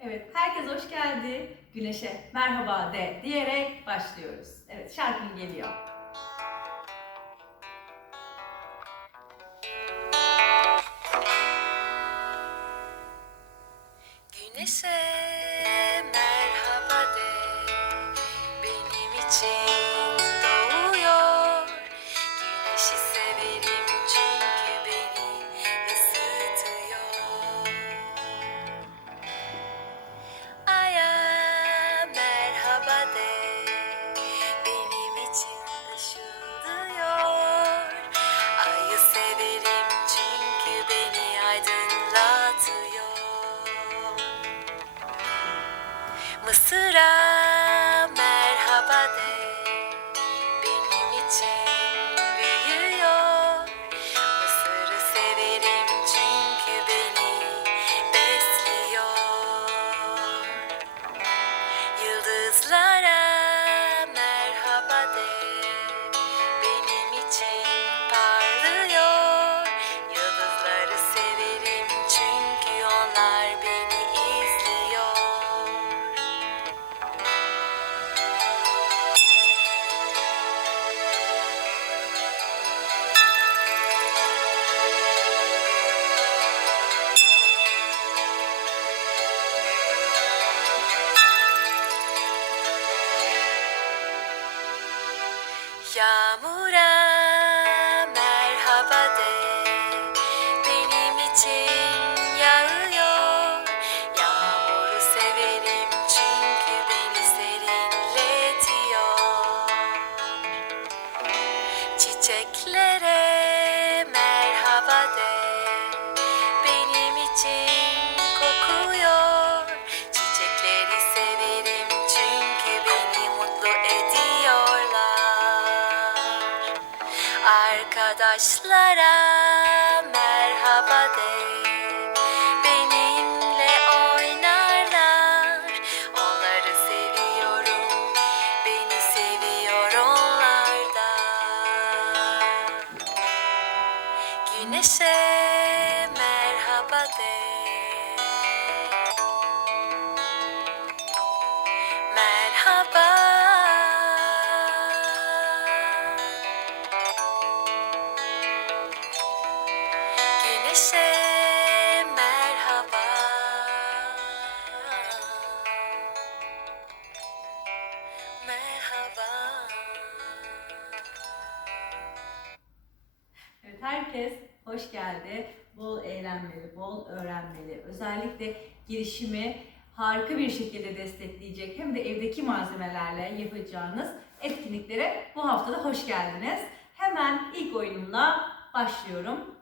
Evet, herkes hoş geldi. Güneşe merhaba de diyerek başlıyoruz. Evet, şarkım geliyor. Güneşe merhaba de benim için Mısır'a Yağmura merhaba Arkadaşlara merhaba de benimle oynarlar. Onları seviyorum, beni seviyor onlar da. Güneşe merhaba de. Güneşe merhaba. Merhaba. Evet, herkes hoş geldi. Bol eğlenmeli, bol öğrenmeli. Özellikle girişimi harika bir şekilde destekleyecek hem de evdeki malzemelerle yapacağınız etkinliklere bu haftada hoş geldiniz. Hemen ilk oyunumla başlıyorum.